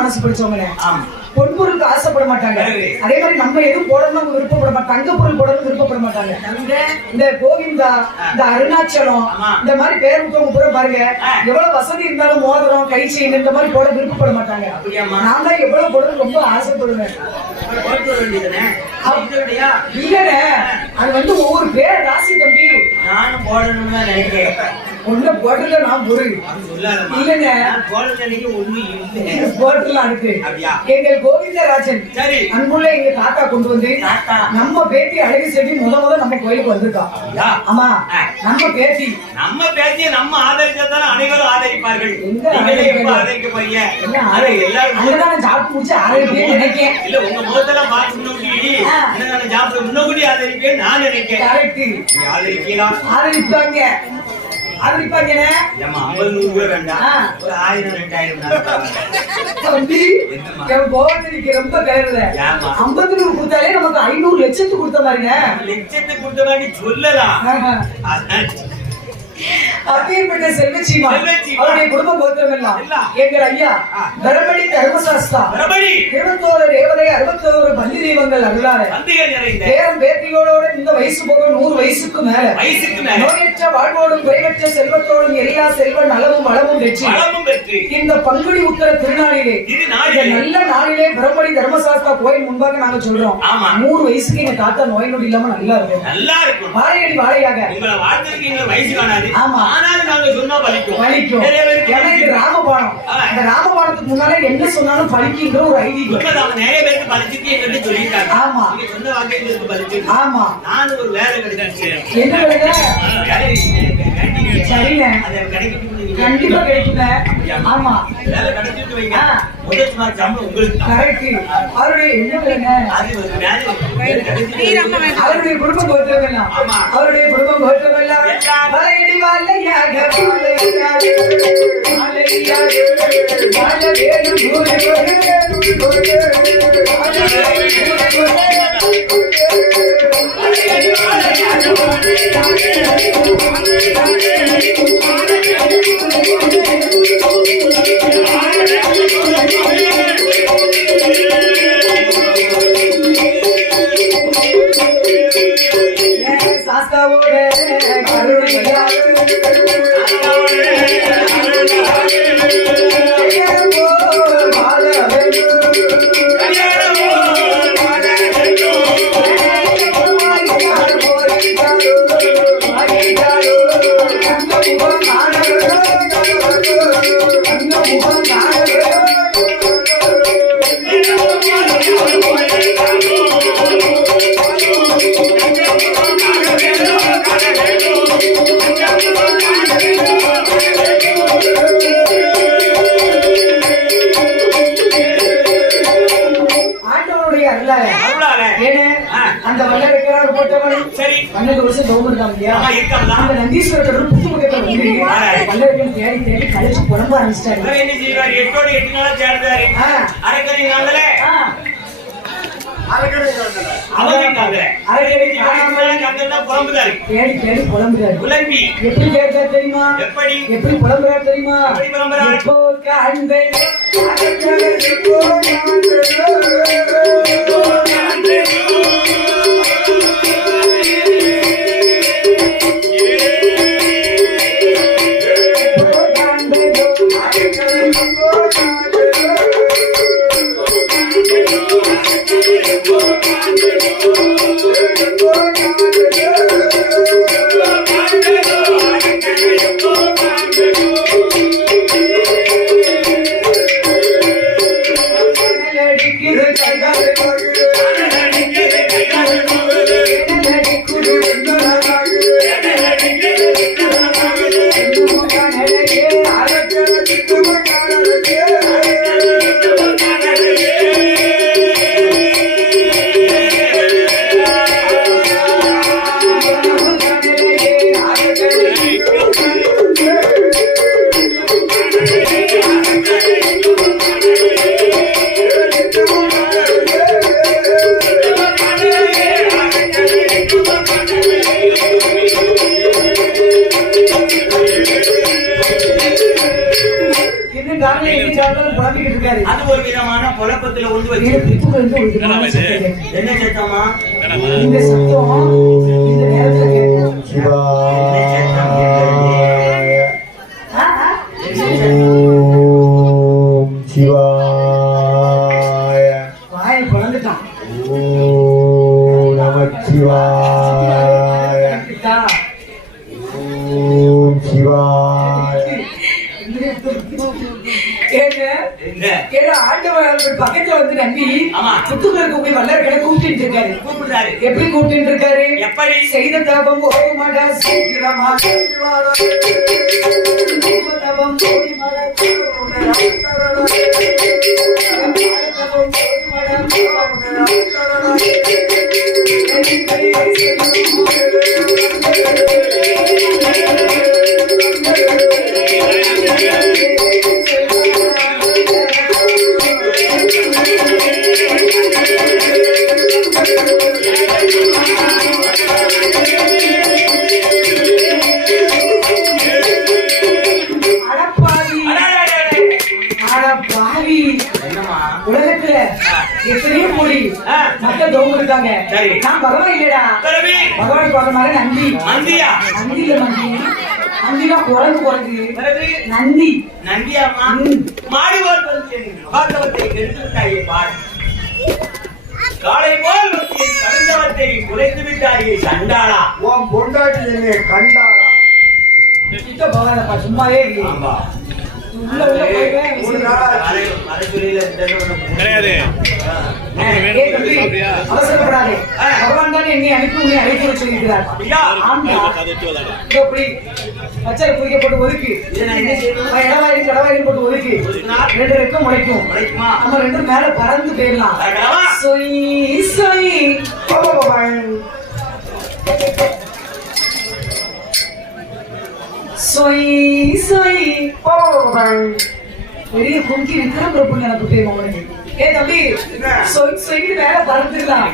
மனசு பிடிச்சவங்க. பொன்பொருளுக்கு ஆசைப்பட மாட்டாங்க. அதே மாதிரி நம்ம எதுவும் போடணும்னு விருப்பப்பட மாட்டாங்க. தங்க பொருள் போடணும்னு விருப்பப்பட மாட்டாங்க. இந்த கோவிந்தா, இந்த அருணாச்சலம், இந்த மாதிரி பேர் விட்டவங்க பூரா பாருங்க, எவ்வளவு வசதி இருந்தாலும் மோதிரம், கை செயின் இந்த மாதிரி போட விருப்பப்பட மாட்டாங்க. நான் தான் எவ்வளவு போடணும் ரொம்ப ஆசைப்படுவேன். இல்ல அது வந்து ஒவ்வொரு பேர் ராசி தம்பி. நானும் போடணும்னு தான் நினைக்கிறேன். ஒண்ணு போட்டுல நான் பொருள் இல்லைங்க போட்டுலாம் இருக்கு. எங்கள் கோவிந்தராஜன் அன்புள்ள எங்க தாத்தா கொண்டு வந்து நம்ம பேத்தி அழகு செடி முத நம்ம கோயிலுக்கு வந்திருக்கோம். ஆமா நம்ம பேத்தி நம்ம ஆதரிச்சாதானே அனைவரும் ஆதரிப்பார்கள். ஆதரிக்க போறீங்க எல்லாரும் சாப்பிட்டு முடிச்சு ஆதரிப்பேன் நினைக்கிறேன். இல்ல உங்க முகத்தெல்லாம் பார்த்து முன்னோடி ஆதரிப்பேன் நான் நினைக்கிறேன். ஆதரிக்கலாம் ஆதரிப்பாங்க. ஆதரிப்பாங்க. 50 ரூபாய் வேண்டாம், ஒரு 1000 2000 தம்பி ரொம்ப கயிறுல 50 ரூபாய் கொடுத்தாலே நமக்கு 500 லட்சத்துக்கு கொடுத்த மாதிரிங்க. லட்சத்துக்கு கொடுத்த மாதிரி சொல்லலாம். அப்பேற்பட்ட செல்வச்சிமா அவருடைய குடும்ப கோத்திரம் எல்லாம் எங்கள் ஐயா தரமணி தர்மசாஸ்தா 21 தேவதை 61 பந்தி தெய்வங்கள் அருளார பேரம் பேத்தியோட இந்த வயசு போக 100 வயசுக்கு மேல நோயற்ற வாழ்வோடும் குறைவற்ற செல்வத்தோடும் எல்லா செல்வ நலமும் வளமும் வெற்றி இந்த பங்குனி உத்தர திருநாளிலே நல்ல நாளிலே பிரம்மணி தர்மசாஸ்தா கோயில் முன்பாக நாங்க சொல்றோம் 100 வயசுக்கு எங்க தாத்தா நோய் நொடி இல்லாம நல்லா இருக்கும். வாழையடி வாழையாக வயசு காணாது. ராமபாணம். இந்த ராமபாணத்துக்கு முன்னால என்ன சொன்னாலும் பலிக்குங்கிற ஒரு ஐதீகம். நிறைய பேருக்கு பலிச்சிருக்கு சொல்லிட்டாங்க. ஆமா சொன்ன வார்த்தைகளுக்கு பலிச்சு. ஆமா நான் ஒரு வேலை கிடைக்கிறேன். என்ன வேலை? சரிங்க, கண்டிப்பா கிடைக்குங்க. ஆமா வேலை கிடைச்சிட்டு வைங்க. முதல் மார்க் சம்பளம் உங்களுக்கு கரெக்ட். அவருடைய என்ன வேலைங்க? அவருடைய குடும்பம் கோத்திரம் எல்லாம் அவருடைய குடும்பம் கோத்திரம் எல்லாம் வலையடி வாழையாக அந்த வல்ல வைக்கிறார் போட்டவன் 12 வருஷம் கவர்மெண்ட் இல்லையா? அந்த நந்தீஸ்வரர் புத்துமுகத்தில் வந்து வல்ல வைக்கணும் தேடி தேடி கழிச்சு புலம்ப ஆரம்பிச்சிட்டாரு. என்ன செய்வார்? 8 8 நாளா சேர்ந்தாரு. அரைக்கறி நாளல புலம்பி எப்படி கேட்டார் தெரியுமா? எப்படி புலம்புறார் தெரியுமா? ஒரு விதமான குழப்பத்துல கொண்டு வச்சிருக்கு. என்ன சத்தமா? இந்த சத்தம் இந்த நேரத்துல கேட்கும். வாயை பிளந்துட்டான். பக்கத்துல வந்து நம்பி புத்துக்களுக்கு போய் வல்லர்களை கூப்பிட்டு இருக்காரு. கூப்பிடுறாரு. எப்படி கூப்பிட்டு இருக்காரு? எப்படி? செய்த தபம் ஓடி மாடா சீக்கிரமா தபம் ஓடி மாடா உலகத்துல எத்தனையோ கோடி மக்கள் தோம்பு இருக்காங்க. நான் பகவான் இல்லடா. பகவான் பார்க்க மாதிரி நந்தி. நந்தியில நந்தினா குரங்கு நந்தி. நந்தியாமா மாடுவோல் பாகவத்தை கெடுத்து விட்டாயே பாடு. காலை போல் கலந்தவத்தை குறைத்து விட்டாயே சண்டாளா. உன் பொண்டாட்டி என்னை கண்டாளா? கிட்ட போகாதப்பா, சும்மாவே ஆமா. அவசரப்படாதே. பகவான் தான் என்னை அனுப்பி அழைத்து சொல்லியிருக்கிறார். பச்சை குறிக்கப்பட்டு ஒதுக்கி இடவாயிரம் கடவாயிரம் போட்டு ஒதுக்கி 2 ரெக்கம் முளைக்கும். நம்ம 2 மேல பறந்து போயிடலாம். பெரிய குங்கி விக்ரம் பிரபு எனக்கு தெரியும் அவனுக்கு. ஏ தம்பி, வேலை பறந்துடலாம்.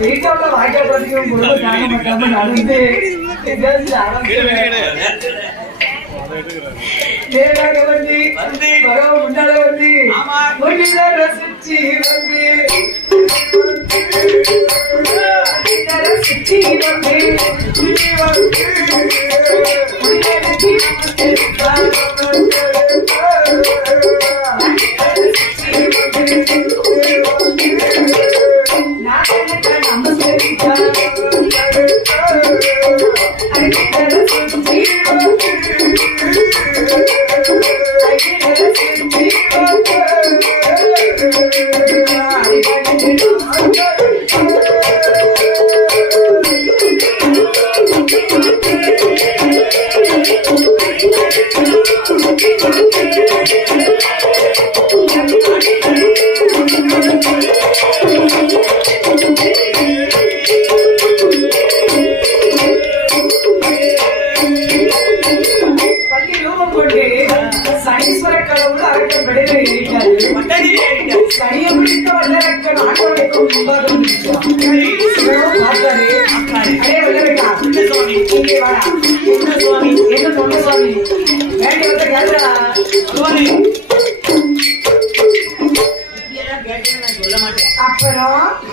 வீட்டோட வாய்க்கா பறந்துக்கும் பொழுது காண மாட்டாம நடந்து நேராக வந்து முன்னால வந்து ரசிச்சு வந்து ரசிச்சு வந்து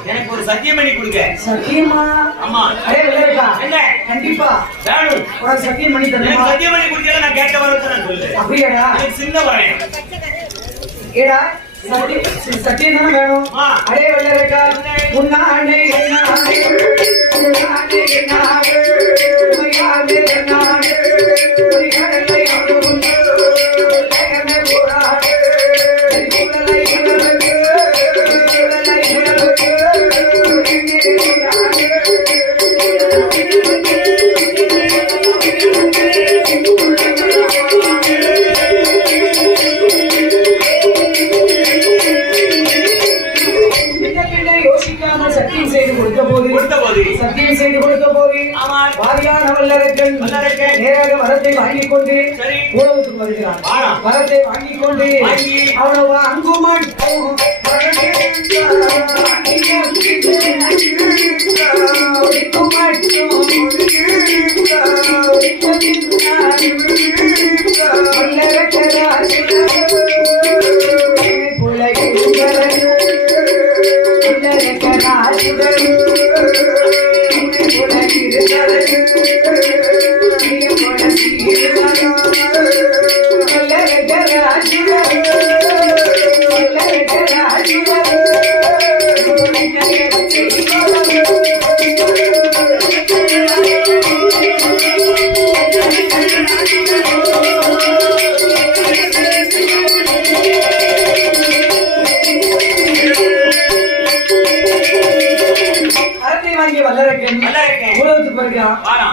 எனக்கு ஒரு சத்தியம் பண்ணி கொடுங்க. சத்தியமா? ஆமா. என்ன? கண்டிப்பா வேணும். ஒரு சத்தியம் பண்ணி தரணும். சத்தியம் பண்ணி கொடுத்தா நான் கேட்ட வரது நான் சொல்றேன். அப்படியேடா? எனக்கு சின்ன வரேன். ஏடா சத்தியம் தானே வேணும். அடே வெள்ளரக்கா உன்னாண்டே என்னாண்டே உன்னாண்டே என்னாண்டே உமையாண்டே என்னாண்டே உரிகடலை அருளுண்டு உலகமே போராடே உலலை இழந்து உலலை இழந்து சத்தியம் செய்து கொடுத்த போது வாரியான வல்லரக்கன் நேராக வரத்தை வாங்கி உலகத்துக்கு வருகிறான். வரத்தை வாங்கிக் கொண்டு அவ்வளவு அங்குமான்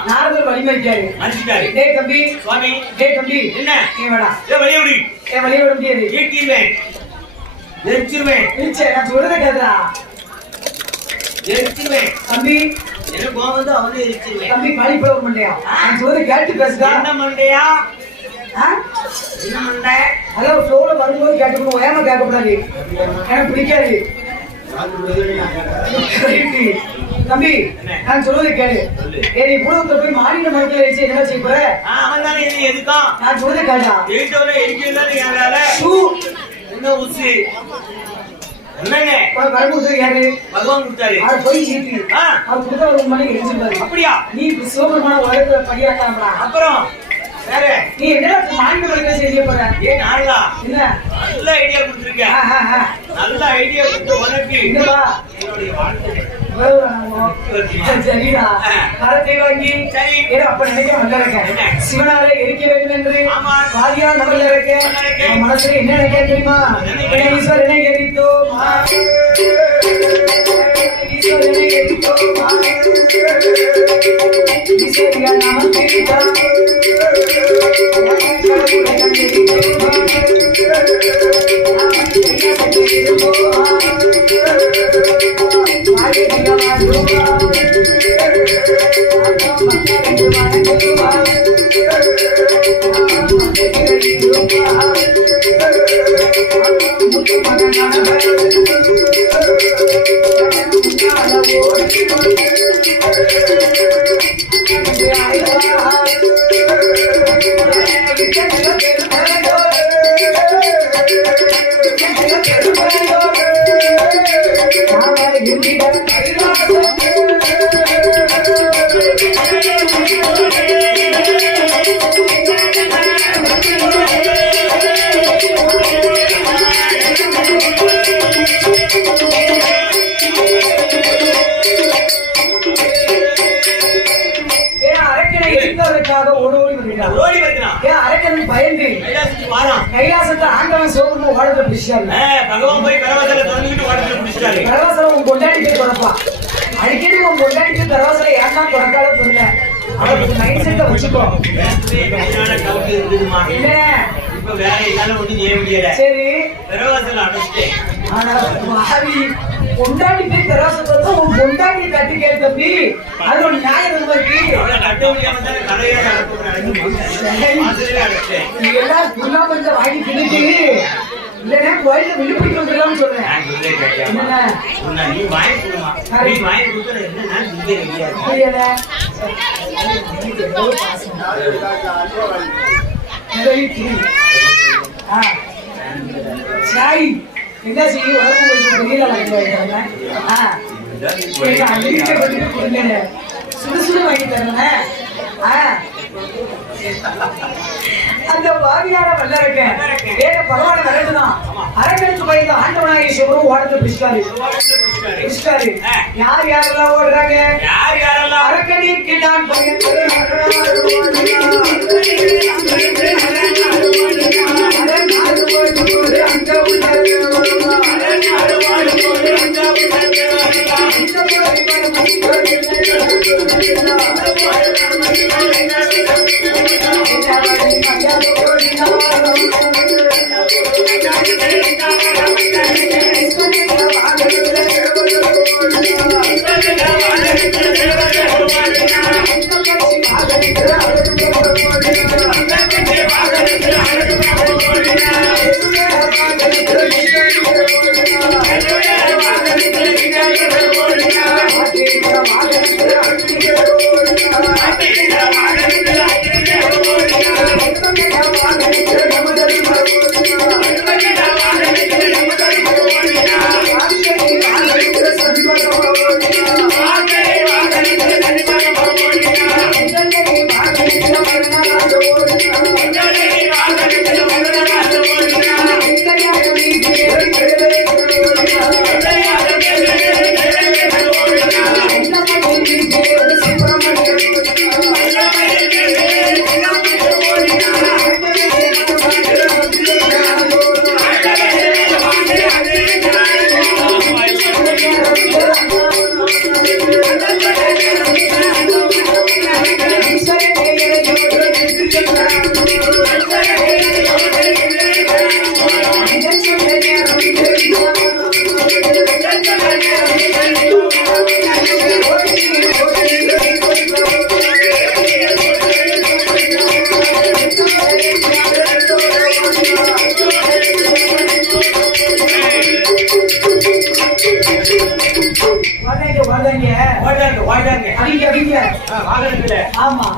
நாரதர் வழிமறிக்காரு. டேய் தம்பி சுவாமி, டேய் தம்பி என்ன ஏவடா வெளிய விடு, வெளிய விட முடியாது. ஈட்டிடுவேன், எரிச்சிடுவேன். நான் சொல்றத கேக்குறா, எரிச்சிடுவேன் தம்பி. எனக்கு கோவம் வந்து அவனே எரிச்சிடுவேன் தம்பி. பழி போட மாட்டியா? நான் சொல்றத கேட்டு பேசுடா. என்ன மண்டையா? என்ன மண்டை? அதான் ஃப்ளோல வரும்போது கேட்டுக்கணும், ஓயாம கேட்க கூடாது. எனக்கு பிடிக்காது தம்பி. நான் சொல்றதை கேளு. நீ பூலத்தை போய் மாநில மருத்துவ வச்சு என்ன செய்ய போற? அவன் தானே எதுக்கும் நான் சொல்றதை கேட்டா என்ன ஊசி என்னங்க வரமுத்து யாரு? பகவான் கொடுத்தாரு. அவர் போய் சீட்டு அவர் கொடுத்த ஒரு மணிக்கு எரிஞ்சிருப்பாரு. அப்படியா? நீ சிவபெருமான உலகத்துல படியாக்காமடா. அப்புறம் வேற நீ என்ன மாநில மருத்துவ செய்ய போற? ஏன் நாளா என்ன நல்ல ஐடியா கொடுத்துருக்க. நல்ல ஐடியா கொடுத்து உனக்கு என்னவா என்னுடைய வாழ்க்கை சரிடா. கரத்தை வாங்கி அப்ப நினைக்க வந்திருக்க சிவனார எரிக்க வேண்டும் என்று வாரியா நபர்ல இருக்க மனசுல என்ன நினைக்க தெரியுமா? ஈஸ்வரனை எரித்தோம், ஈஸ்வரனை எரித்தோம், ஈஸ்வரியா நாம தெரிவித்தோம், கைலாசத்தை ஆண்டவன் சோகமா ஓடத்துல பிடிச்சாரு. பகவான் போய் கரவாசல தொடர்ந்துட்டு ஓடத்துல பிடிச்சாரு. கரவாசல உன் கொண்டாடி போய் தொடப்பா. அடிக்கடி உன் கொண்டாடி கரவாசல ஏன்னா தொடக்கால தெரியல. அவருக்கு மைண்ட் செட்டை வச்சுக்கோ. இல்ல இப்ப வேற என்னால ஒண்ணும் செய்ய முடியல. சரி கரவாசல அடைச்சிட்டேன். ஆனா மாவி கொண்டாடி போய் கரவாசத்தை உன் கொண்டாடி தட்டி கேள் தம்பி. அது ஒரு நியாயம் இருக்கு. கட்ட முடியாம தானே கரையில எல்லாம் குள்ளா கொஞ்சம் வாங்கி திணிச்சு இல்லைன்னா கோயில விழுப்பிட்டு வந்துடலாம்னு சொல்றேன். என்ன செய்ய சுடுசுடு வாங்கி தரேன். அந்த வாரியான வல்ல இருக்க வேற பரவான வரதுதான். அரங்கனுக்கு பயந்த ஆண்டவனாகிய சிவரும் ஓடத்தை பிடிச்சாரு. யார் யாரெல்லாம் ஓடுறாங்க? யார் யாரெல்லாம் அரங்கனிற்கு நான் வர்றேங்க ஓடாங்க அவங்க வாகனத்துல ஆமா